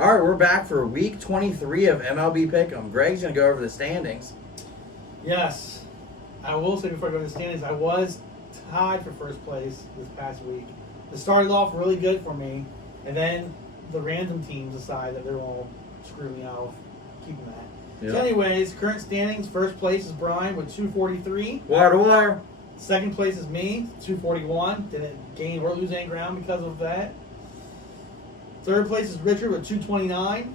All right, we're back for week 23 of MLB Pick. Greg's going to go over the standings. Yes. I will say before I go to the standings, I was tied for first place this past week. It started off really good for me, and then the random teams decided that they were all screw me out of keeping that. Yeah. So anyways, current standings, first place is Brian with 243. Wire to wire. Second place is me, 241. Didn't gain or lose any ground because of that. Third place is Richard with 229.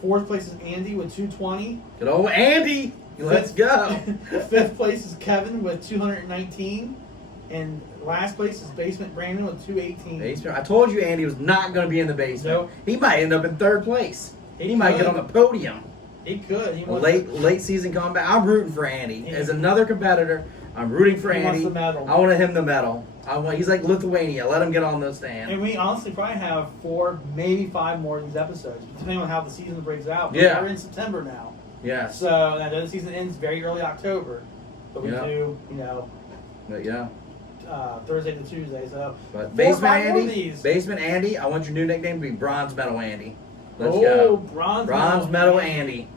Fourth place is Andy with 220. Good old Andy. Let's go. Fifth place is Kevin with 219. And last place is Basement Brandon with 218. Basement. I told you Andy was not going to be in the basement. Nope. He might end up in third place. He He might could. get on the podium. He could. He A wants late season comeback. I'm rooting for Andy. Yeah. As another competitor, I'm rooting for He wants Andy. the medal. I want him the medal. He's like Lithuania. Let him get on the stand. And we honestly probably have 4, maybe 5 more of these episodes, depending on how the season breaks out. But Yeah. we're in September now. Yes. So I know the season ends very early October. But we Yeah. do, But yeah. Thursday to Tuesday. So But 4 or Basement 5 more of Andy. these. Basement Andy. I want your new nickname to be Bronze Medal Andy. Let's Oh, go. Bronze Medal Andy.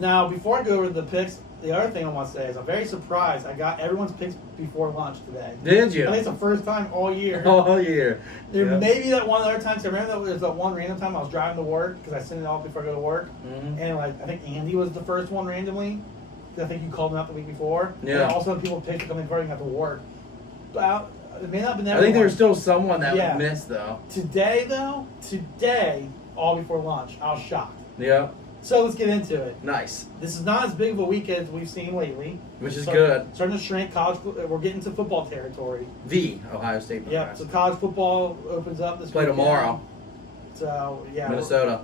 Now, before I go over the picks, the other thing I want to say is I'm very surprised. I got everyone's picks before lunch today. Did you? I think it's the first time all year. All year. There Yeah. may be that one other time. So I remember there was that one random time I was driving to work because I sent it off before I go to work. Mhm. And I think Andy was the first one randomly. I think you called him out the week before. Yeah. And also people picked to come in before you have to work. But it may not have been I everyone. think there was still someone that Yeah. was missed though. Today, though, all before lunch, I was shocked. Yeah. So let's get into it. Nice. This is not as big of a weekend as we've seen lately. Which is So- good. Starting to shrink. We're getting to football territory. The Ohio State Yep. Buckeyes. So college football opens up this Play weekend. tomorrow. So yeah, Minnesota.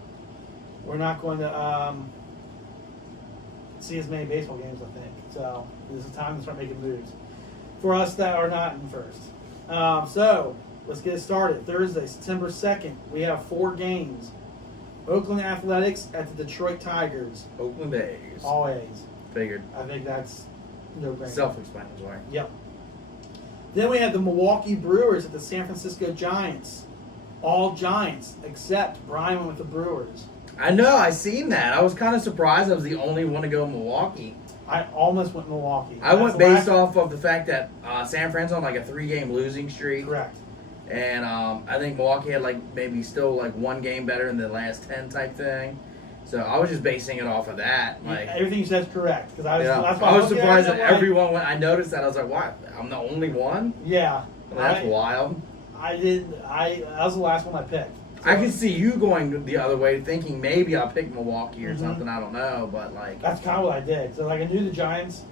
we're not going to see as many baseball games, I think. So this is time to start making moves for us that are not in first. So let's get it started. Thursday, September 2nd, we have 4 games. Oakland Athletics at the Detroit Tigers. Oakland A's. Always. Figured. I think that's no brainer. Self-explanatory. Yep. Then we have the Milwaukee Brewers at the San Francisco Giants. All Giants, except Brian went with the Brewers. I know. I seen that. I was kind of surprised I was the only one to go Milwaukee. I almost went Milwaukee. I went That's based off of the fact that San Fran's on like a 3-game losing streak. Correct. And I think Milwaukee had like maybe still like 1 game better in the last 10 type thing. So I was just basing it off of that. Like, Everything you said is correct. Because I was, yeah. that's why I was looking surprised at that it, I'm like, everyone went. I noticed that. I was like, what? I'm the only one? Yeah. That's wild. That was the last one I picked. So I could see you going the other way, thinking maybe I'll pick Milwaukee or Mhm. something. I don't know, but like That's kind of what I did. So like I knew the Giants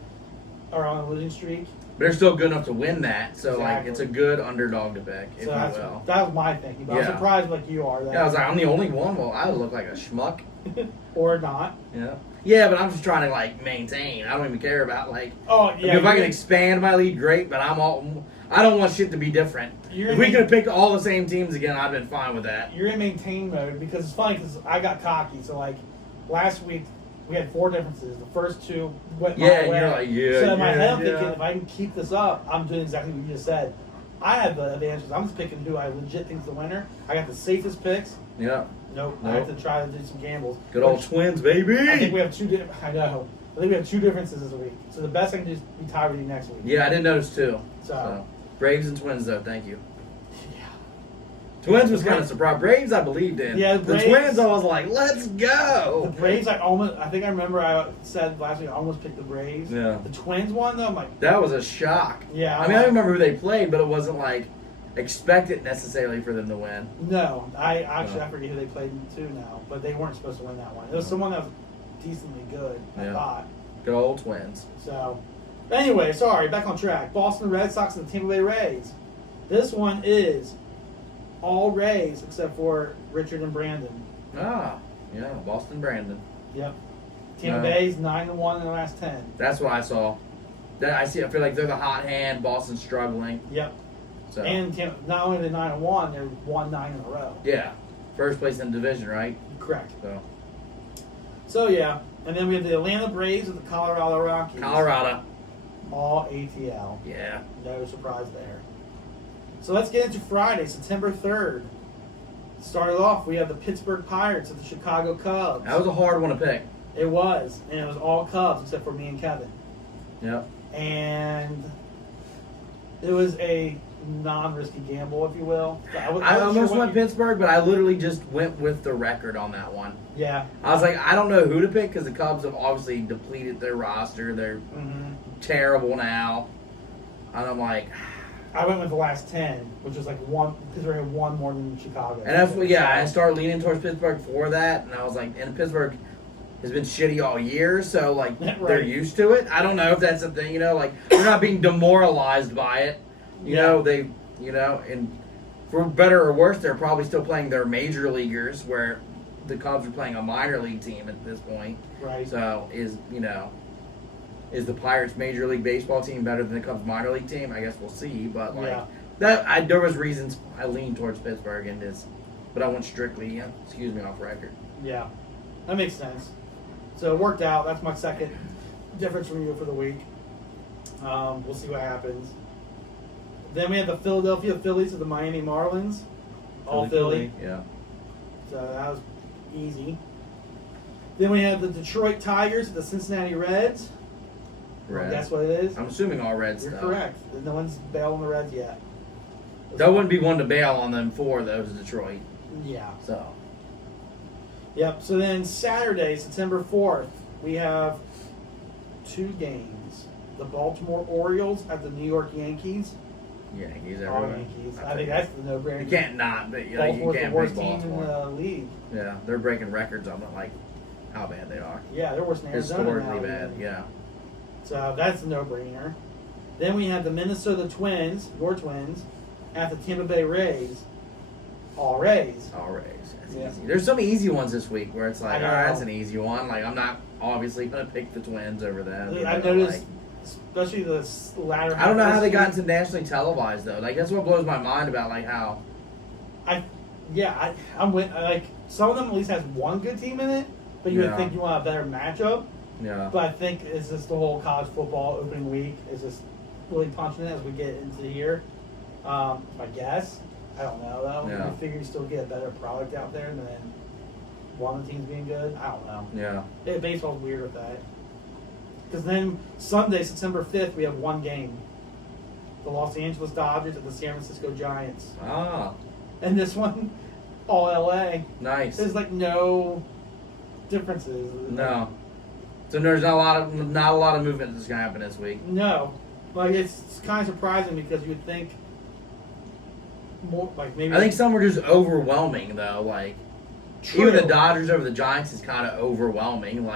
are on a losing streak. they're still good enough to win that. So like Exactly. it's a good underdog to pick, if So you will. that was my thinking. But I'm Yeah. surprised like you are. That, Yeah, I was like, I'm the only one. Well, I look like a schmuck. or not. Yeah. Yeah, but I'm just trying to like maintain. I don't even care about like Oh yeah. if I can you're- expand my lead, great. But I don't want shit to be different. You're If we in- could have picked all the same teams again, I'd been fine with that. You're in maintain mode because it's funny because I got cocky. So like last week we had 4 differences. The first 2 went my Yeah, and way. you're like, yeah, So in my yeah, head I'm yeah. thinking if I can keep this up, I'm doing exactly what you just said. I have the advantage. I'm just picking who I legit think's the winner. I got the safest picks. Yeah. Nope. I have to try to do some gambles. Good old Which Twins, baby. I think we have 2 different. I know. I think we have 2 differences this week. So the best I can do is be tied with you next week. Yeah, I didn't notice too. So Braves and Twins, though. Thank you. yeah. Twins was kind of surprised. Braves, I believed in. Yeah, the Braves- Twins, I was like, let's The go. Braves, I think I remember I said last week I almost picked the Braves. Yeah. The Twins one though, I'm like, That was a shock. yeah. I mean, I don't remember who they played, but it wasn't like expected necessarily for them to win. No, I actually No. I forget who they played to now, but they weren't supposed to win that one. It was someone that was decently good, I Yeah. thought. Good old Twins. So, anyway, sorry, back on track. Boston Red Sox and the Tampa Bay Rays. This one is all Rays except for Richard and Brandon. Ah, yeah, Boston Brandon. Yep. Tampa No. Bay's 9-1 in the last 10. That's what I saw. That I see. I feel like they're the hot hand. Boston's struggling. Yep. So And not only are they 9-1, they're 1-9 in a row. yeah, first place in the division, right? Correct. So So yeah, and then we have the Atlanta Braves with the Colorado Rockies. Colorado. All ATL. Yeah. No surprise there. So let's get into Friday, September 3rd. Started off, we have the Pittsburgh Pirates and the Chicago Cubs. That was a hard one to pick. It was, and it was all Cubs except for me and Kevin. Yep. And it was a non-risky gamble, if you will. So I almost went Pittsburgh, but I literally just went with the record on that one. Yeah. I was like, I don't know who to pick because the Cubs have obviously depleted their roster. They're terrible now. And I'm like... I went with the last 10, which was like one. Pittsburgh had one more than Chicago. And that's what, I started leaning towards Pittsburgh for that. And I was like, and Pittsburgh has been shitty all year, so like right. They're used to it. I don't know if that's a thing, like they're not being demoralized by it. And for better or worse, they're probably still playing their major leaguers, where the Cubs are playing a minor league team at this point. Right. So is the Pirates Major League Baseball team better than the Cubs minor league team? I guess we'll see. But there was reasons I leaned towards Pittsburgh but I went strictly off record. Yeah, that makes sense. So it worked out. That's my second difference from you for the week. We'll see what happens. Then we have the Philadelphia Phillies and the Miami Marlins. All Philly. Yeah. So that was easy. Then we have the Detroit Tigers and the Cincinnati Reds. Reds. That's what it is. I'm assuming all Reds. You're correct. No one's bailed on the Reds yet. That wouldn't be one to bail on them for, though, is Detroit. Yeah. So. Yep. So then Saturday, September 4th, we have 2 games. The Baltimore Orioles at the New York Yankees. Yankees All everywhere. Yankees. I think that's the no-brainer. You can't not, but you Baltimore's can't the worst pick team in Baltimore. the league. Yeah, they're breaking records on how bad they are. Yeah, they're worse than Arizona Historically now, bad, even. yeah. So that's a no-brainer. Then we have the Minnesota Twins, your Twins, at the Tampa Bay Rays. All Rays. All Rays. That's Yeah. easy. There's some easy ones this week where it's like, I all right, know. that's an easy one. Like, I'm not obviously going to pick the Twins over that. I've noticed, especially the latter half I don't know of how this they got season- into nationally televised, though. Like, that's what blows my mind about, how... I'm with, some of them at least has one good team in it, but you would Yeah. think you want a better matchup. Yeah. But I think it's just the whole college football opening week is just really punching it as we get into here. I guess. I don't know, though. Yeah. You figure you still get a better product out there than one of the teams being good. I don't know. Yeah. Baseball's weird with that. Because then Sunday, September 5th, we have one game. The Los Angeles Dodgers at the San Francisco Giants. Ah, And this one, all LA. nice. There's no differences. No. So there's not a lot of movement that's gonna happen this week. No. It's kind of surprising because you would think more, maybe. I think some were just overwhelming though. True. Even the Dodgers over the Giants is kind of overwhelming.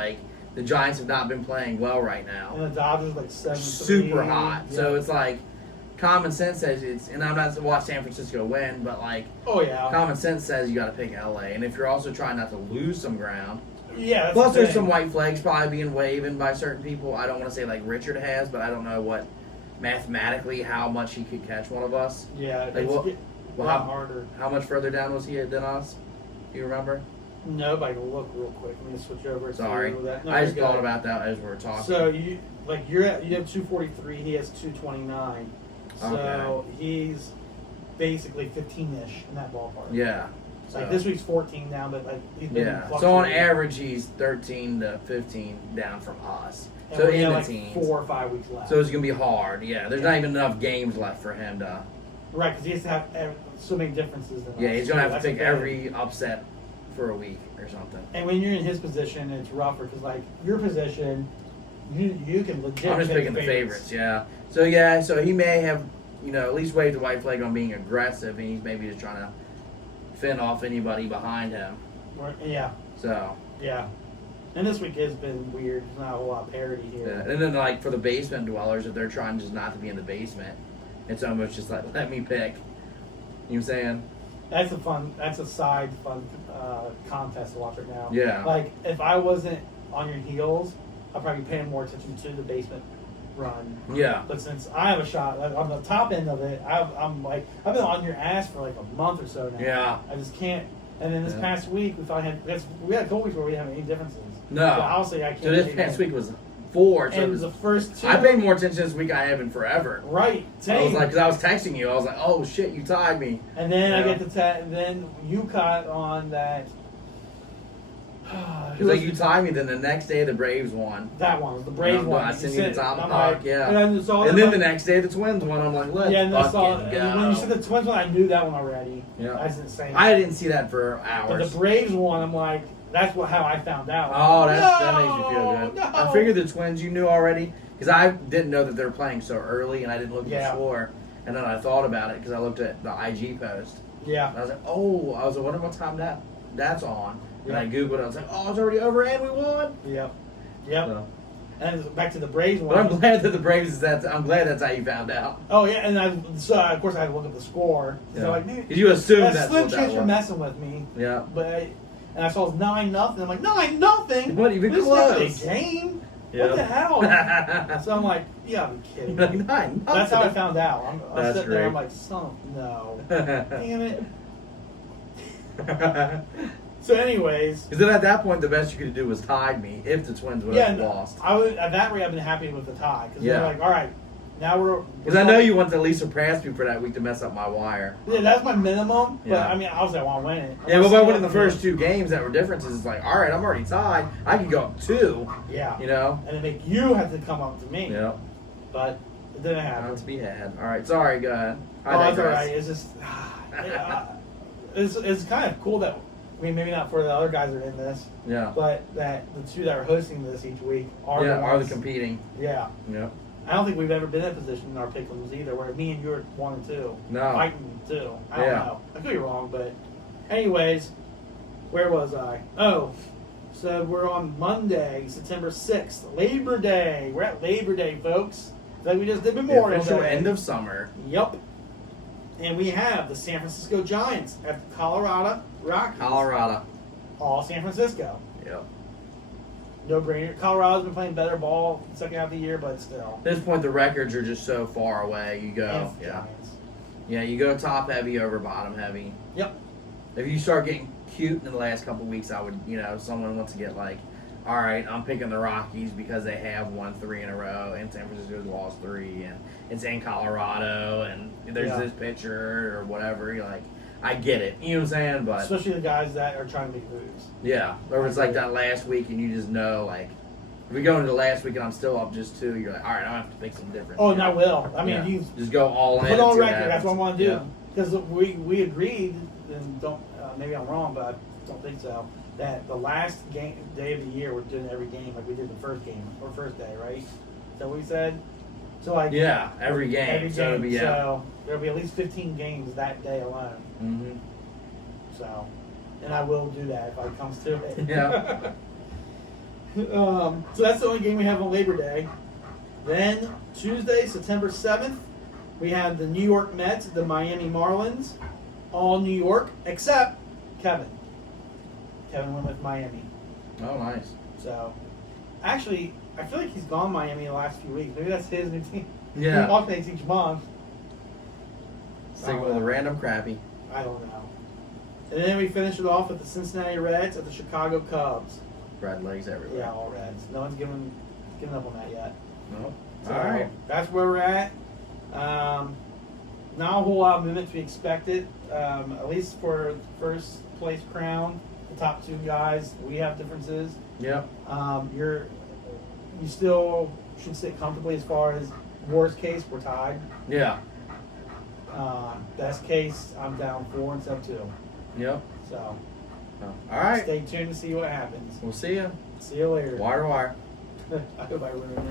The Giants have not been playing well right now. And the Dodgers 7-3. Super hot. Yeah. So it's common sense says and I'm not to watch San Francisco win, but Oh, yeah. common sense says you got to pick LA. And if you're also trying not to lose some ground, Yeah. That's plus the there's thing. some white flags probably being waved by certain people. I don't want to say Richard has, but I don't know what mathematically how much he could catch one of us. Yeah. Like, It's a lot how- harder. How much further down was he than us? Do you remember? No, but I can look real quick. Let me switch over. Sorry, To that. No, I just you're thought good. about that as we were talking. So you have 243. He has 229. So Okay. he's basically 15-ish in that ballpark. Yeah. So, This week's 14 down, but he's been yeah. So on fluctuating. average, he's 13 to 15 down from us. And So we in have the teens. 4 or 5 weeks left. So it's gonna be hard. Yeah. There's not even enough games left for him to. Right, because he has to have so many differences. Than Yeah, us. he's gonna have to That's the pick thing. every upset for a week or something. And when you're in his position, it's rougher because your position, you can legit. I'm just pick picking the favorites. Yeah. So he may have at least waved the white flag on being aggressive, and he's maybe just trying to fend off anybody behind him. Yeah, So. yeah. And this week has been weird. There's not a whole lot of parity here. Yeah. And then for the basement dwellers, if they're trying just not to be in the basement, it's almost just let me pick. You know what I'm saying? That's a side fun contest to watch right now. Yeah. If I wasn't on your heels, I'd probably be paying more attention to the basement run. Yeah. But since I have a shot on the top end of it, I've been on your ass for a month or so now. Yeah. I just can't. And then this past week, we had a couple weeks where we didn't have any differences. No. So obviously I can't. So this believe past it. week was 4. So And the first 2. I paid more attention this week I have in forever. Right. Same. I was like, because I was texting you, I was like, oh shit, you tied me. And then I Yeah. get then you caught on that. It was like you tied me, then the next day the Braves won. That one was the Braves And one. I sent you the I'm tomahawk, like, yeah. And And then the next day the Twins won. I'm like, let's yeah, and I saw fucking and when you go. said the Twins one, I knew that one already. Yeah. I didn't say. I didn't see that for But hours. the Braves one, I'm like, that's how I found out. Oh, that makes you feel good. No. I figured the Twins you knew already because I didn't know that they were playing so early and I didn't look at the Yeah. score. And then I thought about it because I looked at the IG post. Yeah. And I was like, oh, I was like, wonder what time that's on. And Yeah. I Googled it. I was like, oh, it's already over and we won. Yep. Yep. So. And back to the Braves one. But I'm glad that the Braves is that. I'm glad that's how you found out. Oh yeah, and of course I had to look at the score. So Yeah. like, dude, 'Cause you assumed that's that's slim what that chance you're was. messing with me. Yeah. But and I saw it's 9-0. I'm like 9-0. What, even This is not close? a game. Yeah. What the hell? So I'm like, yeah, I'm kidding. Like, me. nine. That's how I found out. I'm That's sitting there. great. I'm like, no. Damn it. So, anyways, Because then at that point, the best you could do was tie me if the Twins would have yeah, lost. I would at that rate. I've been happy with the tie because Yeah. they're like, all right, now we're. Because I know you want to at least surpass me for that week to mess up my wire. Yeah, that's my minimum. But Yeah. I mean, obviously, I want to win it. Yeah, but by winning the first 2 games that were differences, it's like, all right, I'm already tied. I could go up 2, Yeah. you know? And it make you have to come up to me. Yeah. But it didn't happen. Not to be had. All right, sorry, go ahead. Oh, that's all digress. right. It's just, it's kind of cool that, I mean, maybe not for the other guys that are in this, Yeah. but that the 2 that are hosting this each week are Yeah, the are the ones- competing. Yeah. Yeah. I don't think we've ever been in a position in our pick'ems either where me and you are 1 and 2. No. Fighting 2. I don't Yeah. know. I could be wrong, but anyways, where was I? Oh, so we're on Monday, September 6th, Labor Day. We're at Labor Day, folks. Like we just did The Memorial official Day. end of summer. Yep. And we have the San Francisco Giants at the Colorado Rockies. Colorado. All San Francisco. Yep. No brainer. Colorado's been playing better ball the second half of the year, but still. At this point, the records are just so far away. You go, And yeah. Giants. Yeah, you go top heavy over bottom heavy. Yep. If you start getting cute in the last couple weeks, I would, someone wants to get like, all right, I'm picking the Rockies because they have won 3 in a row, and San Francisco's lost 3, and it's in Colorado, and there's Yeah. this pitcher or whatever. You're like, I get it. You know what I'm saying? But Especially the guys that are trying to make moves. yeah, or it's like that last week, and you just know, like, if we go into the last week and I'm still up just 2, you're like, all right, I have to pick some different. Oh, and I will. I mean, Yeah. you Just go all in. put and on see what record. That's what I happens. want to do. Yeah. Because we agreed, and don't maybe I'm wrong, but I don't think so. That the last day of the year we're doing every game like we did the first game or first day, right? Is that what we said? So like Yeah, every game. every So it'll game. be, yeah. So there'll be at least 15 games that day alone. Mm-hmm. So, and I will do that if it comes to it. Yeah. So that's the only game we have on Labor Day. Then Tuesday, September 7th, we have the New York Mets, the Miami Marlins, all New York except Kevin. Kevin went with Miami. Oh, nice. So, actually, I feel like he's gone Miami the last few weeks. Maybe that's his new team. Yeah. He alternates each month. Stick with a random crappy. I don't know. And then we finish it off with the Cincinnati Reds at the Chicago Cubs. Red legs everywhere. Yeah, all Reds. No one's given up on that yet. Nope. So, All right. that's where we're at. Not a whole lot of movement to be expected, at least for first place crown. The top 2 guys, we have differences. Yep. You still should sit comfortably as far as worst case, we're tied. Yeah. Best case, I'm down 4 instead of 2. Yep. So, All right. stay tuned to see what happens. We'll see you. See you later. Wire to wire. I hope I ruined it.